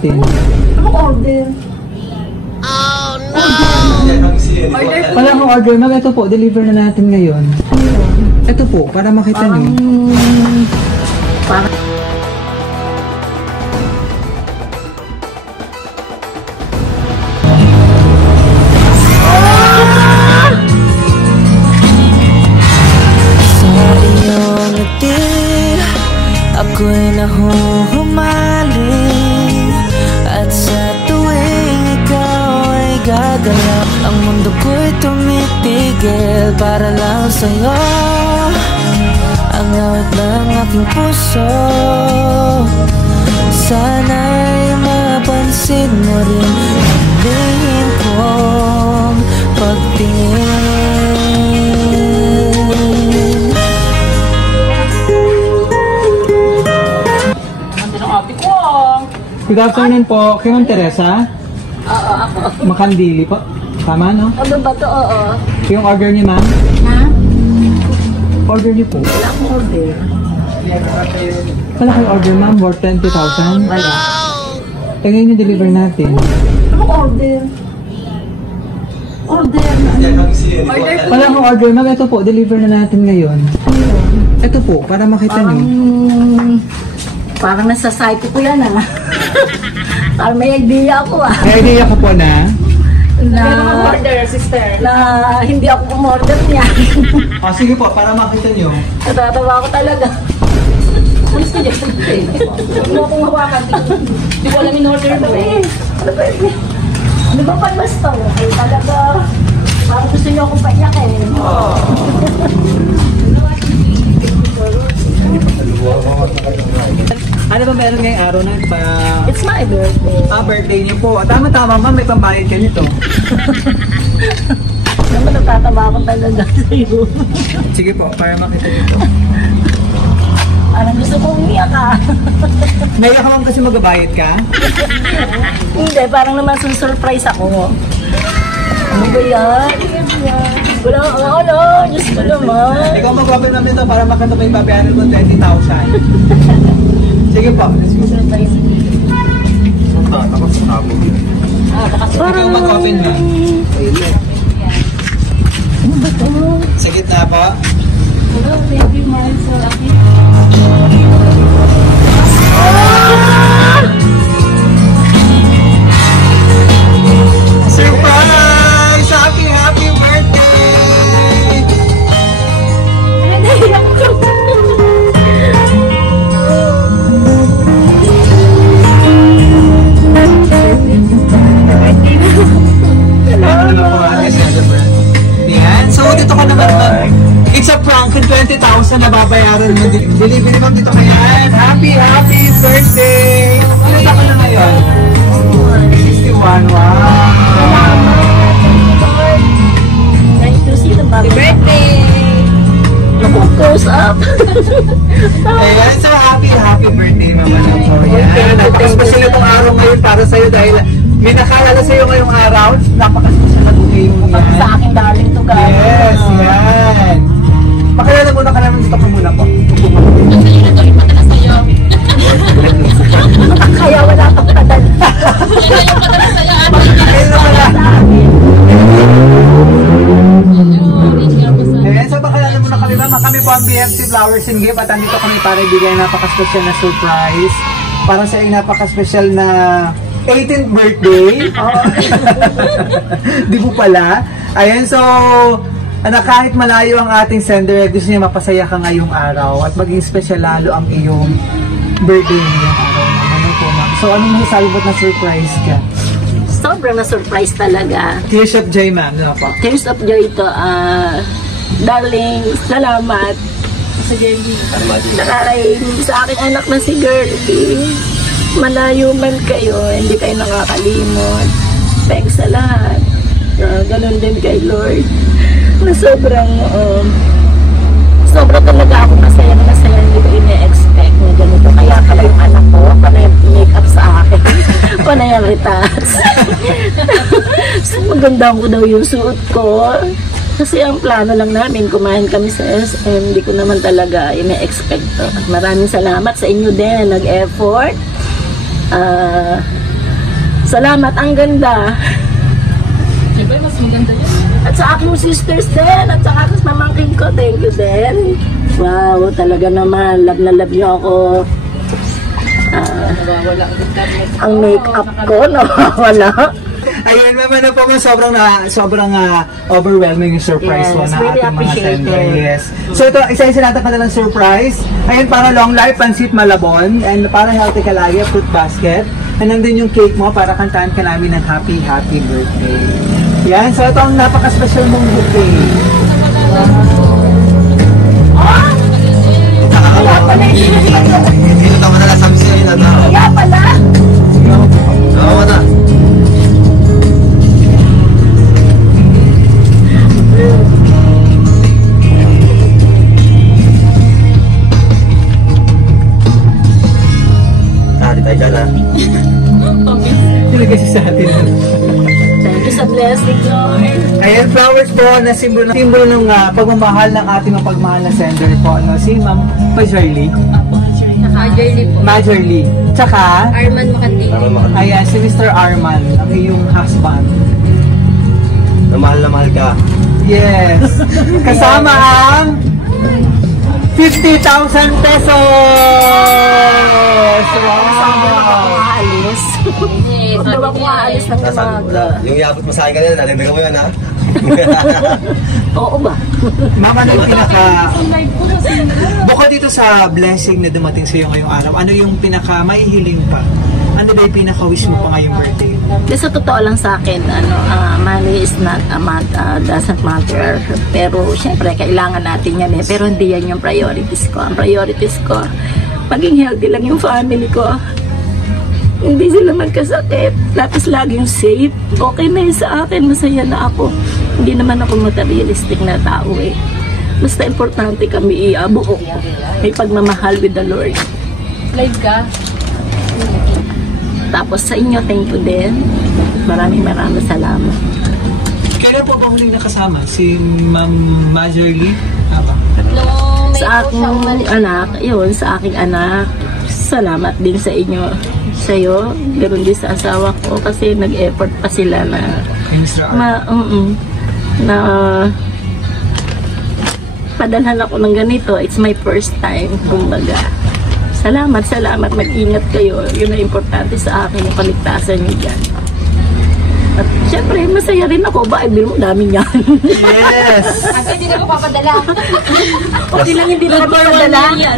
Ano order? Oh no! Wala akong order, ma'am. Ito po, deliver na natin ngayon. Ito po, para makita nyo. Parang ako'y nahuhumaling at sa tuwing ikaw ay gagalaw, ang mundo ko'y tumitigil para lang sa'yo. Ang awit ng aking puso, sana'y mapansin mo rin ang lihim kong pagtingin. Good afternoon po, kay Ma'am Teresa? oo, ako. Makandili po. Tama, no? Ano ba to? Oo. Yung order niyo, ma'am? Ha? Order niyo po. Wala akong order. Wala kayong order, ma'am? Worth 20,000? Wala. Tagayin yung deliver natin. Ano order? Order na. Order po. Wala akong order, ma'am. Ito po, deliver na natin ngayon. Ito po, para makita nyo. Parang nasa site ko yan ah. Parang may idea ako ah. May idea ka po na? Na order, sister. Na hindi ako kumorder niya. O, sige po, para makita nyo. Natatawa ko talaga. Ano ko dyan? Huwag mo akong hawakan. Hindi ko alam in-order mo eh. Ano ba palmas to? Ay talaga. Parang gusto niyo akong paiyakin. Ano ba meron ngayong araw na pa... It's my birthday. birthday niyo po. Tama-tama, ma'am. May pambayad ka nito. Naman natatawa ko talaga sa'yo. Sige po, para makita nyo. Parang gusto kong umiyak ah. Naiyak ka ma'am kasi magabayad ka? Hindi, parang naman surprise ako. Ano ba yan? Wala, ano, Diyos ko naman. Ikaw mag-open namin ito para makita mo yung babayaran mo 20,000. Sige po. Surprise. Ikaw mag-open na. Ano ba ito? Sa gitna po. Hello, baby, man. So, Surprise! Happy, happy birthday! Yan. So, dito ka naman, ma'am. It's a prank in 20,000 na babayaran mo. Delivery ma'am dito ka yan. Happy, happy birthday! Ano ka na ngayon? 61. Wow! Nice to see the happy birthday! Goes up! Ayan, so happy, happy birthday mama na po. Yan, napaka-special itong araw ngayon para sa'yo dahil may nakaalala sa'yo ngayong araw. Napaka-special na bugay mo yan. Sa akin daling to guys. Yes, yan. Pakilala muna ka naman dito ko muna po. Kaya wala pang padal. Ayun na pala. Ayan, so pakilala muna kami mama. Kami po ang BFC Flowers and Gift at andito kami para ibigay napaka-special na surprise para sa iyong napaka-special na 18th birthday. Di po pala. Ayan, so kahit malayo ang ating sender, gusto niya mapasaya ka ngayong araw at maging special lalo ang iyong birthday ngayong araw. Ano po, ma'am? So, anong masasabi mo na surprise ka? Sobrang na-surprise talaga. Tears of joy, ma'am. Ano po? Tears of joy ito. Darling, salamat. Sa Jenny. Nakarain sa aking anak na si Girlie. Malayo man kayo, hindi kayo nakakalimot. Thanks sa lahat. Ganun din kay Lord. Na sobrang talaga ako masaya na masaya, hindi ko ina-expect na ganito. Kaya pala yung anak ko, panay make-up sa akin. Panay ang retas. So maganda ko daw yung suot ko. Kasi ang plano lang namin, kumain kami sa SM, hindi ko naman talaga ina-expect to. At maraming salamat sa inyo din, nag-effort. Salamat, ang ganda. Siyempre, mas maganda yun. At sa aking sisters din, at sa aking pamangkin ko, thank you din. Wow, talaga naman, love na love niyo ako. Nawawala ang internet. Ang make-up ko, nawawala. Ayun naman na po, sobrang overwhelming yung surprise Yes, po na really ating mga appreciated. sender. Yes. So ito, isa-isa natin kanilang surprise. Ayun, para long life, pansit malabon. And para healthy ka lagi, fruit basket. And nandun yung cake mo para kantahan ka namin ng happy birthday. Yan, so ito ang napaka-special mong bouquet. Kaya pala Hindi na tama na sabi sa'yo na tao. Kaya pala. Oo na. Tari tayo dyan ha. Tinagay siya sa atin. Thank you sa blessing, Lord. Ayan, flowers po na simbolo ng pagmamahal ng ating mapagmahal na sender po. No? Si Ma'am Majorly. Naka-journey po. Majorly. Tsaka, Arman Makati. Tama makati. ayan, si Mr. Arman, ang iyong husband. Na mahal ka. Yes. Kasama ang 50,000 pesos! Sabi na ako Wow! aalis. Daw ako aalis ng umaga. Yung yabot mo sa akin kanina, nadagdagan mo yan ha. Oo ba? Mama, ano yung bukod dito sa blessing na dumating sa iyo ngayong araw, ano yung pinaka mahihiling pa? Ano ba yung pinaka-wish mo pa ngayong birthday? Sa totoo lang sa akin, money is not doesn't matter. Pero syempre, kailangan natin yan eh. Pero hindi yan yung priorities ko. Ang priorities ko, maging healthy lang yung family ko. Hindi sila magkasakit. Tapos laging safe. Okay na yun sa akin. Masaya na ako. Hindi naman ako materialistic na tao eh. Basta importante kami buo. May pagmamahal with the Lord. Live ka? Tapos sa inyo, thank you din. Maraming salamat. Kailan po ba huling nakasama? Si Ma'am Majorly? Tatlong May Sa po aking siyang umalis. anak, yun, sa aking anak, salamat din sa inyo. Sa'yo, ganoon din sa asawa ko kasi nag-effort pa sila na Kay Mr. Arman. na padalhan ako ng ganito. It's my first time, kumbaga. Salamat. Mag-ingat kayo. Yun ang importante sa akin, yung kaligtasan niyo dyan. At syempre, masaya rin ako. Ba, bil mo, dami niyan. Yes! Kasi hindi na ko papadala. Okay lang, hindi na padala. For 1 year.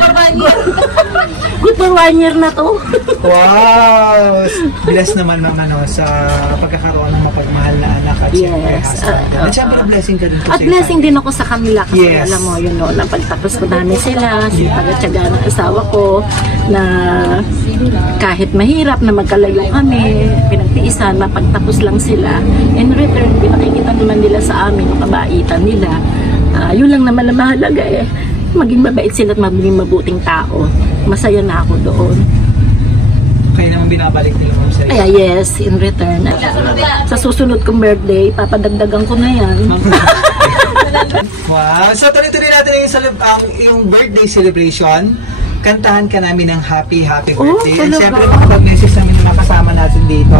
Good for 1 year na to. Wow! Bless naman ano, sa pagkakaroon ng mapagmahal na anak at syempre Yes. husband. At syempre blessing ka din po At blessing din ako sa kanila kasi Yes. alam mo, yun no, na pagtapos ko namin sila, sipag-atsaga ng asawa ko, na kahit mahirap na magkalayo kami, pinagtiisan, mapagtapos lang sila. In return, pinakikita naman nila sa amin, yung kabaitan nila. Yun lang naman na mahalaga eh. Maging mabait sila at maging mabuting tao. Masaya na ako doon. Kaya naman binabalik nila po sa iyo. Kaya yes, in return. At sa susunod kong birthday, papadagdagan ko na yan. Wow! So tuloy-tuloy natin yung birthday celebration. Kantahan ka namin ng happy birthday. And talaga? syempre makapag-message namin na kasama natin dito.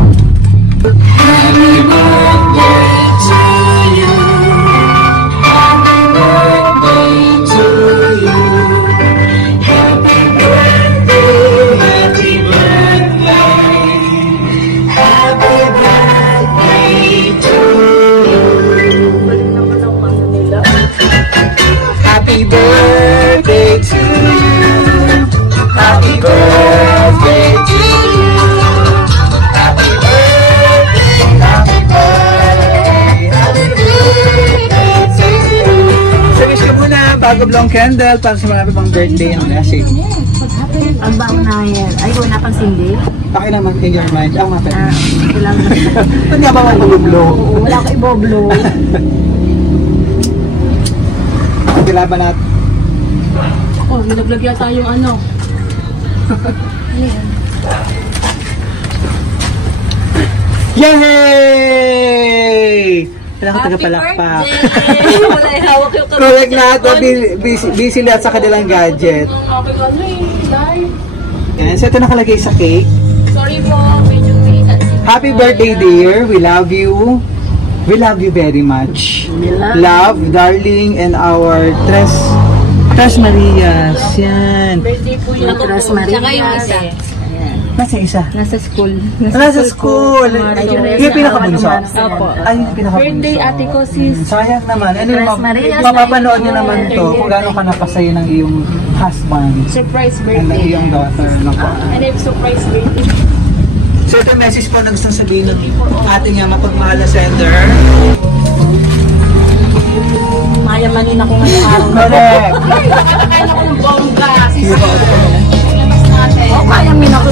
Happy birthday to you. Happy birthday to you. Happy birthday, happy birthday, happy birthday to you. So wish ko muna bago blong candle para sa mga pang birthday ng message. Ang baon na yan. Ay, wala pang sindi. Paki naman in your mind. Ang mga Kailangan. Ba't nga ba mga pag-blow? Wala ko iboblo. Kilaban natin. Oh, nilaglag yata yung ano. Yay! Kailangan tagapalakpak. Wala ihawak yung Correct lahat. Busy lahat sa kanilang gadget. Kapag ano eh, live. Yan. So ito nakalagay sa cake. Sorry po, medyo may Happy birthday, dear. We love you. We love you very much. Love, darling, and our Tres Marias. Yan. Birthday po yun. Tres Marias. Tsaka yung isa. Nasa isa? Nasa school. Nasa school. Yung pinakabunso. Opo. Ay, yung pinakabunso. Birthday ate ko sis. Sayang naman. Ano Tres yung Marias. mapapanood niyo naman to kung gaano ka napasaya ng iyong husband Surprise and ng birthday. iyong daughter. No po. And then surprise birthday. So ito message po na gusto sabihin ng ating mapagmahal na sender. Mayamanin ako ngayong araw. Correct. Nakakakain akong bongga. Sis.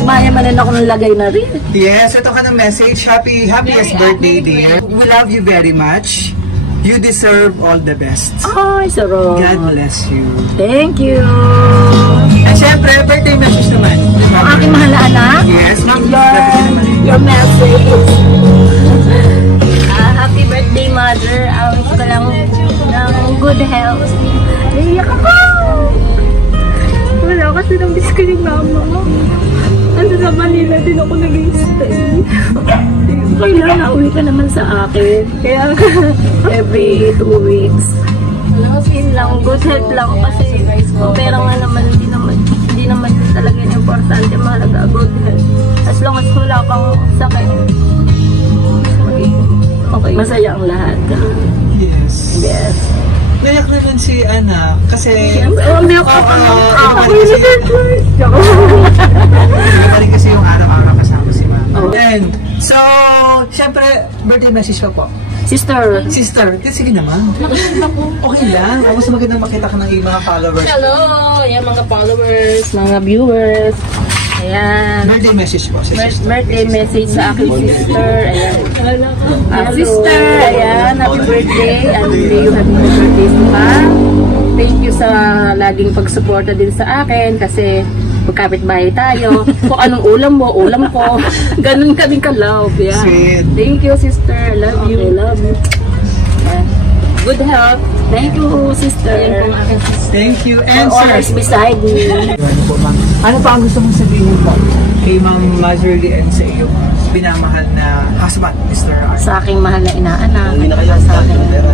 Mayamanin ako ng lagay na rin. Yes, ito ka ng message. Happiest birthday, dear. We love you very much. You deserve all the best. Ay, sarap. God bless you. Thank you. At syempre, birthday message naman. Ang aking mahal na anak. Yes, ma'am. Birthday naman. Your message. Happy birthday, mother. Wish ko lang ng good health. Naiyak ako. Wala kasi nang miss ko yung mama. Ando sa Manila din ako nag-stay. Kailangan uwi ka naman sa akin. Kaya every 2 weeks. Yun lang, good health lang kasi pera nga naman, hindi naman talaga yung importante, mahalaga good health. As long as wala kang sakit, okay, masaya ang lahat. Yes. Yes. Nayak naman si Ana kasi Umiyak ako iba rin kasi yung araw-araw kasama si Mama. And so, syempre, birthday message ko po. Sister, Sige naman. Okay lang. Ako mas magandang makita ka ng iyong mga followers. Hello! Ayan mga followers, mga viewers. Ayan. Birthday message po. Si sister. Birthday message sa aking sister. Ayan. Sister, ayan. Happy birthday. And may you happy birthday ka. Thank you sa laging pagsuporta din sa akin kasi magkapit-bahay tayo. Kung anong ulam mo, ulam ko. Ganun kaming ka-love. Yeah. Sweet. Thank you, sister. Love you. okay, love you. Yeah. Good health. Thank you, sister. Ayan po ang aking sister. Thank you. And Always sir, beside me. ano po, ma'am? Ano pa ang gusto mong sabihin po kay Ma'am Marjorie and sa iyong binamahal na husband, Mr. R? Sa aking mahal na inaanak, Uwi na kayo. sa aking, Pera.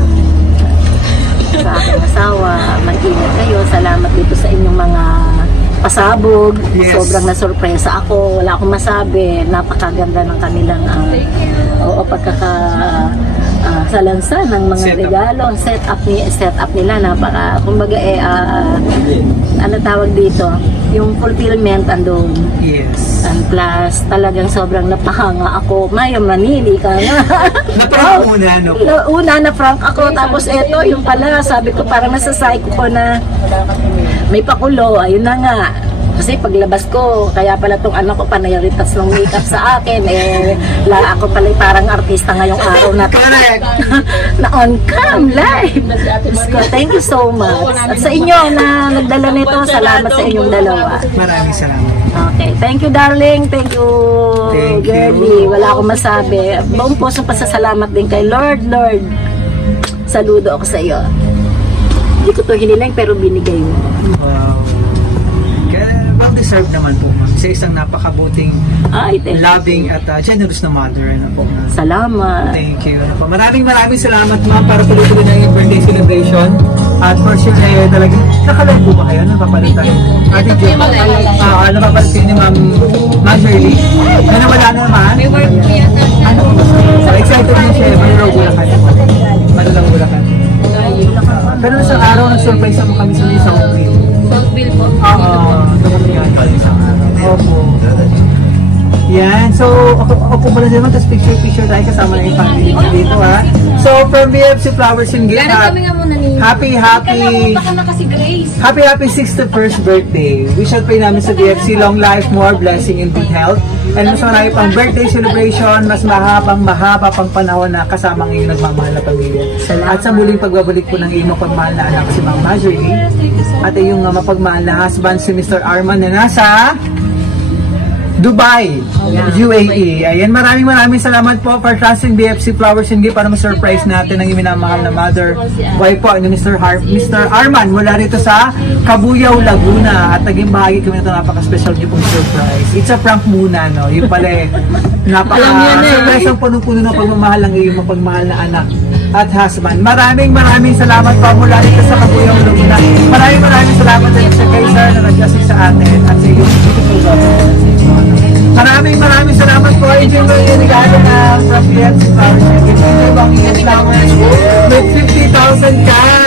sa aking asawa, mag-ingat kayo. Salamat dito sa inyong mga pasabog. Yes. Sobrang na-surpresa ako. Wala akong masabi. Napakaganda ng kanilang salansa ng mga Set up. regalo. Set up nila. Napaka, kumbaga ano tawag dito? Yung fulfillment andun. Yes. And plus, talagang sobrang napahanga ako. Maya, manili ka nga. Naprank muna, no? Una na prank ako, tapos eto, yung pala, sabi ko parang nasa-psycho ko na may pakulo, ayun na nga. Kasi paglabas ko, kaya pala tong anak ko panayaritas ng makeup sa akin, ako pala parang artista ngayong araw na to. Correct. Na on cam, live. Diyos ko, thank you so much. At sa inyo na nagdala nito, salamat sa inyong dalawa. Maraming salamat. Okay, thank you darling, thank you Thank you. girlie, wala akong masabi. Buong puso pasasalamat din kay Lord. Saludo ako sa iyo. Hindi ko to hinilang pero binigay mo. Wow. Well deserved naman po, ma'am. Sa isang napakabuting, Ay, thank you. loving at generous na mother. Ano po, ma'am. Salamat. Thank you. Ano po. Maraming salamat, ma'am, para tuloy-tuloy na yung birthday celebration. At for sure, talagang nakalive po ba kayo? Napapalit tayo. Ate Jo, napapalit kayo ni Ma'am Marjorie. Na nawala na naman. May work po yan. Ano po? So, excited din siya. Malulong-bulakan. Pero sa araw, nag-surprise mo kami sa isang open. Saltville po. Oo, dumating yan pala isang araw. Opo. Yan. So, ako pala naman, tapos picture tayo kasama na yung family ko dito, ha. So, from BFC Flowers and Gift, Gano'n kami nga muna ni... happy 61st birthday. We shall pray namin sa BFC, long life, more blessing, and good health. And mas marami pang birthday celebration, mas mahaba pang panahon na kasama ang iyong nagmamahal na pamilya. At sa muling pagbabalik po ng iyong mapagmahal na anak si Ma'am Marjorie, at iyong mapagmahal na husband si Mr. Arman na nasa Dubai, UAE. Ayan, maraming salamat po for trusting BFC Flowers and Gift para ma-surprise natin ang minamahal na mother. Wife po ni Mr. Arman mula rito sa Cabuyao, Laguna. At naging bahagi kami nito napaka-special niyo pong surprise. It's a prank muna, no? Yung pala napaka-surprise ang punong-puno ng pagmamahal ng iyong mapagmahal na anak at husband. Maraming salamat po mula rito sa Cabuyao, Laguna. Maraming salamat din sa Kaiser na nag-assist sa atin at sa iyong beautiful daughter. Maraming salamat po. Enjoy mo yung regalo na from BFC Flowers and Gift. Enjoy bang flowers with 50,000 cash.